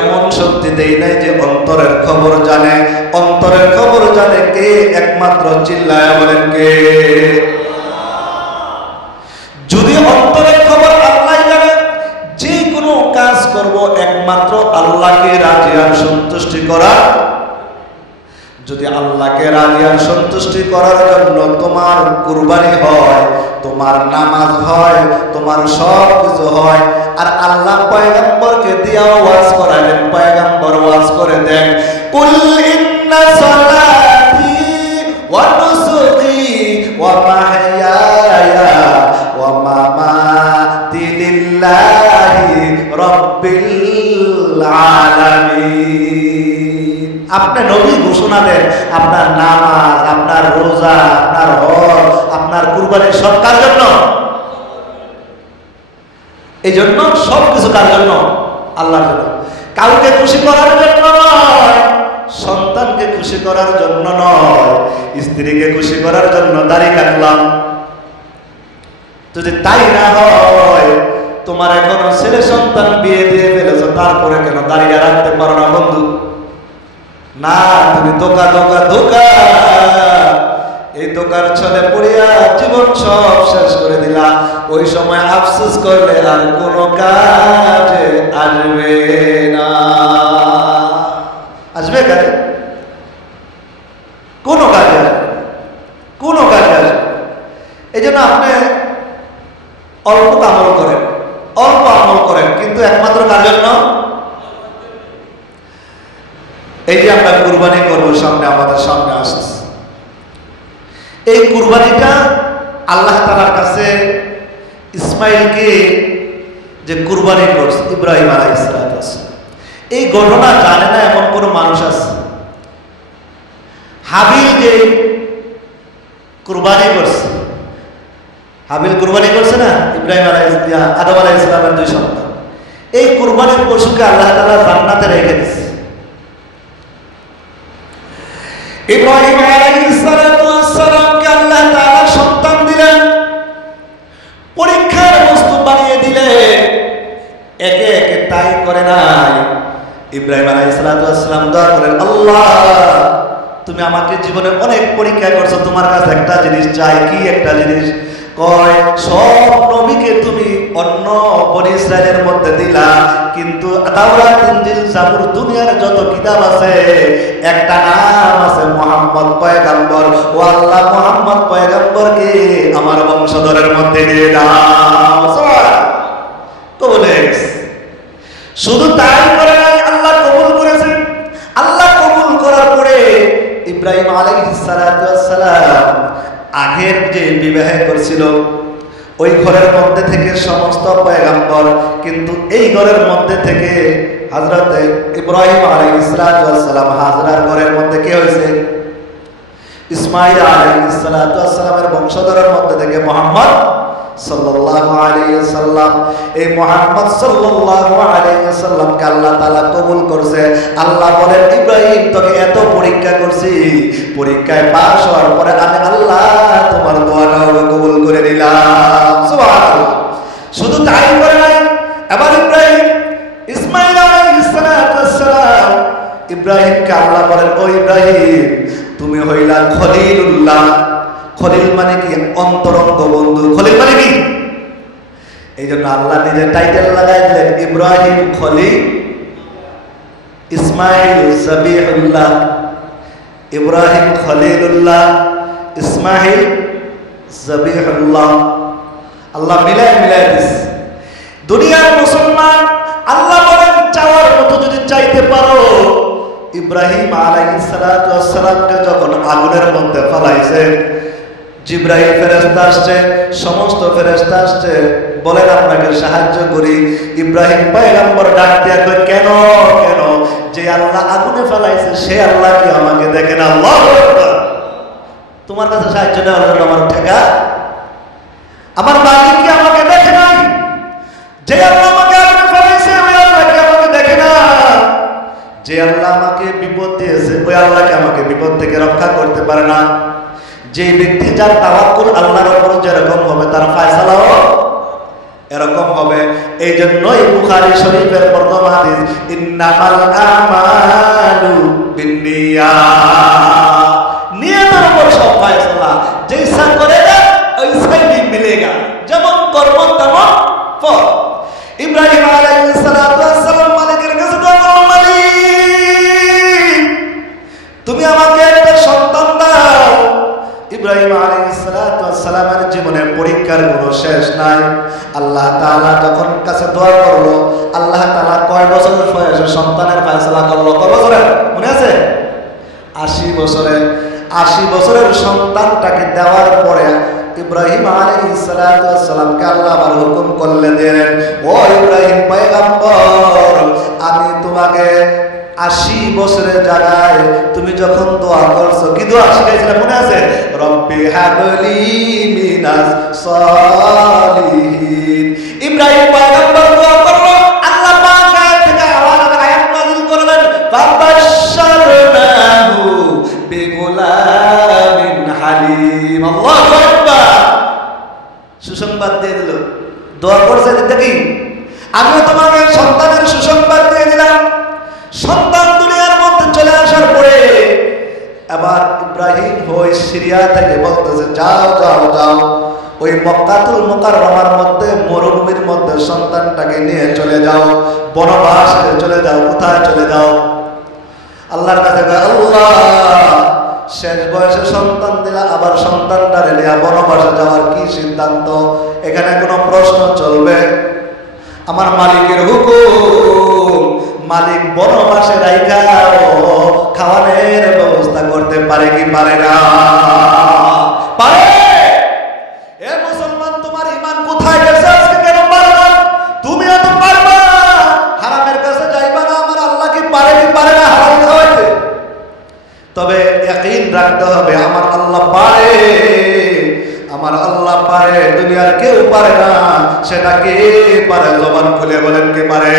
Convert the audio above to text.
এমন শক্তি দেই নাই যে অন্তরের খবর জানে। অন্তরের খবর জানে কে? একমাত্র চিল্লায়া বলেন কে? যদি অন্তরের খবর আল্লাহ জানে, যে কোনো কাজ করব একমাত্র আল্লাহকে রাজি আর সন্তুষ্টি করা। যদি আল্লাহকে রাজি আর সন্তুষ্টি করার জন্য তোমার কুরবানি হয়, তোমার নামাজ হয়, তোমার সব কিছু হয়, আর আল্লাহ পয়গম্বরকে দিয়া ওয়াজ করালেন, পয়গম্বর ওয়াজ করে দেন, কুল ইন্না সালাতি ওয়া নুসুকি ওয়া মাহইয়ায়া ওয়া মামাতি লিল্লাহি রাব্বিল আলামিন। আপনি নবী ঘোষণা দেন, আপনার নামাজ, আপনার রোজা, আপনার হজ, আপনার কুরবানি সব কার জন্য? এই জন্য সবকিছু কার জন্য? আল্লাহর জন্য। কাউকে খুশি করার জন্য নয়, সন্তানকে খুশি করার জন্য নয়, স্ত্রীকে খুশি করার জন্য দাড়ি কাটলাম। যদি তাই না হয়, তোমার এখনো ছেলে সন্তান বিয়ে দিয়ে ফেলেছো, তারপরে কেন দাড়িটা রাখতে পারো না বন্ধু? না, তুমি ধোকা ধোকা ধোকা, এই ধোকার ছলে পড়িয়া জীবন সব শেষ করে দিলা। ওই সময় আফসোস করলে আর কোনো কাজে আসবে না। আসবে কাজে? কোনো কাজে আসবে, কোনো কাজে আসবে। এই জন্য আপনি অল্প আমল করেন, অল্প আমল করেন, কিন্তু একমাত্র কার জন্য? এই যে আমরা কুরবানি করবো, সামনে আমাদের সামনে আসছে, এই কুরবানিটা আল্লাহ তাআলার কাছে ইসমাইলকে যে কুরবানি করছে ইব্রাহিম আলাইহিস সালাতু ওয়াস সালাম, এই ঘটনা জানে না এমন কোন মানুষ আছে? হাবিল যে কুরবানি করছে, হাবিল কুরবানি করছে না ইব্রাহিম আদম আলাইহিস সালামের দুই সন্তান, এই কুরবানির পশুকে আল্লাহ তাআলা জান্নাতে রেখে দিয়েছে। ইব্রাহিম আলাইহিস সালাতু ওয়াস সালামকে আল্লাহ তাআলা সন্তান দিলেন, পরীক্ষার বস্তু বানিয়ে দিলেন। একে একে তাই করে নাই। ইব্রাহিম আলাইহিস সালাতু ওয়াস সালাম দোয়া করেন, আল্লাহ তুমি আমাকে জীবনে অনেক পরীক্ষা করছো, তোমার কাছে একটা জিনিস চাই। কি একটা জিনিস? কয়, সব নবীকে তুমি অন্য বনি ইসরাইলের মধ্যে দিলা, কিন্তু তাওরাত, ইনজিল, জাবুর, দুনিয়ার যত কিতাব আছে একটা নাম আছে মুহাম্মদ পয়গম্বর। ও আল্লাহ, মুহাম্মদ পয়গম্বরকে আমার বংশধরের মধ্যে দিয়ে দাও। কবুল হয়ে গেছে। শুধু তাই করে নাই, আল্লাহ কবুল করেছেন। আল্লাহ কবুল করার পরে ইব্রাহিম আলাইহিস সালাতু ওয়াস সালাম আগের যে বিবাহ করছিল ওই ঘরের মধ্যে থেকে সমস্ত পয়গম্বর, কিন্তু এই ঘরের মধ্যে থেকে হযরত ইব্রাহিম আলাইহিস সালাতু ওয়াস সালাম হাজরার ঘরের মধ্যে কে হয়েছে? ইসমাঈল আলাইহিস সালাতু ওয়াস সালামের বংশধরের মধ্যে থেকে মুহাম্মদ সাল্লাল্লাহু আলাইহি ওয়াসাল্লাম। এই মুহাম্মদ সাল্লাল্লাহু আলাইহি ওয়াসাল্লামকে আল্লাহ তাআলা কবুল করছে। আল্লাহ বলেন, ইব্রাহিম তোকে এত পরীক্ষা করছি, পরীক্ষায় পাস হওয়ার পরে আমি আল্লাহ তোমার দোয়াটাও কবুল করে দিলাম। সুবহানাল্লাহ। শুধু তাই করে নাই, এবার ইব্রাহিম ইসমাঈল আলাইহিস সালাতু ওয়াস সালাম ইব্রাহিমকে আল্লাহ বলেন, ও ইব্রাহিম তুমি হইলা খলিলুল্লাহ। খলিল মানে কি? অন্তরঙ্গ বন্ধু। খলিল মানে কি? এই জন্য আল্লাহ নিজের টাইটেল লাগাই দিলেন, ইব্রাহিম খলিল, ইসমাইল সাবিহুল্লাহ। ইব্রাহিম খলিলুল্লাহ, ইসমাইল সাবিহুল্লাহ। আল্লাহ মিলাই মিলাই দিছে। দুনিয়ার মুসলমান আল্লাহ বলেন, চাওয়ার মতো যদি চাইতে পারো, ইব্রাহিম আলাইহিস সালাতু ওয়াস সালামকে যখন আগুনের মধ্যে ফেলাইছে, জিবরাইল ফেরেশতা আসছে, সমস্ত ফেরেশতা আসছে, বলেন আপনাকে সাহায্য করি। ইব্রাহিম পয়গম্বর ডাক দিয়ে কয়, কেন কেন? যে আল্লাহ আগুনে ফেলাইছে সে আল্লাহ কি আমাকে দেখেন? আল্লাহু আকবার। তোমার কাছে সাহায্য নেওয়ার জন্য আমার ঠেকা? আমার মালিক কি আমাকে দেখে নাই? যে আল্লাহ আমাকে আগুনে ফেলাইছে ওই আল্লাহ কি আমাকে দেখে না? যে আল্লাহ আমাকে বিপদ দিয়েছে ওই আল্লাহকে আমাকে বিপদ থেকে রক্ষা করতে পারে না? যে ব্যক্তি যার তাওয়াক্কুল আল্লাহর উপর যেরকম হবে তার ফয়সালাও এরকম হবে। এই জন্যই বুখারী শরীফের প্রথম হাদিস ইন্নামাল আমালু বিন্নিয়াত, নিয়তের উপর সব ফয়সালা, জৈসা করেগা ওইসাই भी मिलेगा, যেমন কর্ম তেমন ফল। ইব্রাহিম আলাইহিস সালাতু ওয়াস সালাম মালিকের কাছে দোয়া করলেন, মালিক তুমি আমাকে একটা সন্তান দাও। ইব্রাহিম আলাইহিস সালাতু ওয়াস সালামের জীবনে পরীক্ষার কোনো শেষ নাই। আল্লাহ তাআলা যখন কাছে দোয়া করলো, আল্লাহ তাআলা কয় বছরের বয়সে সন্তানের ফয়সালা করলো? কয় বছরে মনে আছে? 80 বছরে। 80 বছরের সন্তানটাকে দেওয়ার পরে ইব্রাহিম আলাইহিস সালাতু ওয়াস সালামকে আল্লাহ আবার হুকুম করলেন, ও ইব্রাহিম পয়গম্বর, আমি তোমাকে 80 বছরের জায়গায় তুমি যখন দোয়া করছো, কি দোয়া শিখাইছিলাম মনে আছে? রব্বি হাবলি মিনাস সালিহিন। ইব্রাহিম পয়গম্বর দোয়া করলো, আল্লাহ পাক আয়াত থেকে আয়াত নাযিল করলেন, ফাবাশশারনাহু বিগুলামিন হালিম। আল্লাহু আকবার, সুসংবাদ দিয়ে দিল। দোয়া করছে দেখি, আমিও তোমাকে সন্তানের সুসংবাদ দিয়ে দিলাম। সন্তান দুনিয়ার মধ্যে চলে আসার পরে এবার ইব্রাহিম ওই সিরিয়া থেকে বলতেছে, যাও যাও যাও, ওই মক্কাতুল মুকাররমার মধ্যে মরুভূমির মধ্যে সন্তানটাকে নিয়ে চলে যাও, বনবাসে চলে যাও। কোথায় চলে যাও? আল্লাহর কাছে, আল্লাহ শেষ বয়সে সন্তান দিলা, আবার সন্তানটারে নিয়ে বনবাসে যাওয়ার কি সিদ্ধান্ত? এখানে কোনো প্রশ্ন চলবে? আমার মালিকের হুকুম, মালিক বনবাসে রাইখা খাওয়ানোর ব্যবস্থা করতে পারে কি পারে না? পারে। এ মুসলমান, তোমার ঈমান কোথায় গেছে? আজকে কেন পারো না? তুমি এত পারবা, হারামের কাছে যাইবা না। আমার আল্লাহ কি পারে কি পারে না হারাম খাওয়াইতে? তবে ইয়াকিন রাখতে হবে, আমার আল্লাহ পারে, আমার আল্লাহ পারে, দুনিয়ার কেউ পারে না। সেটা কে পারে? জবান খুলে বলেন কে পারে?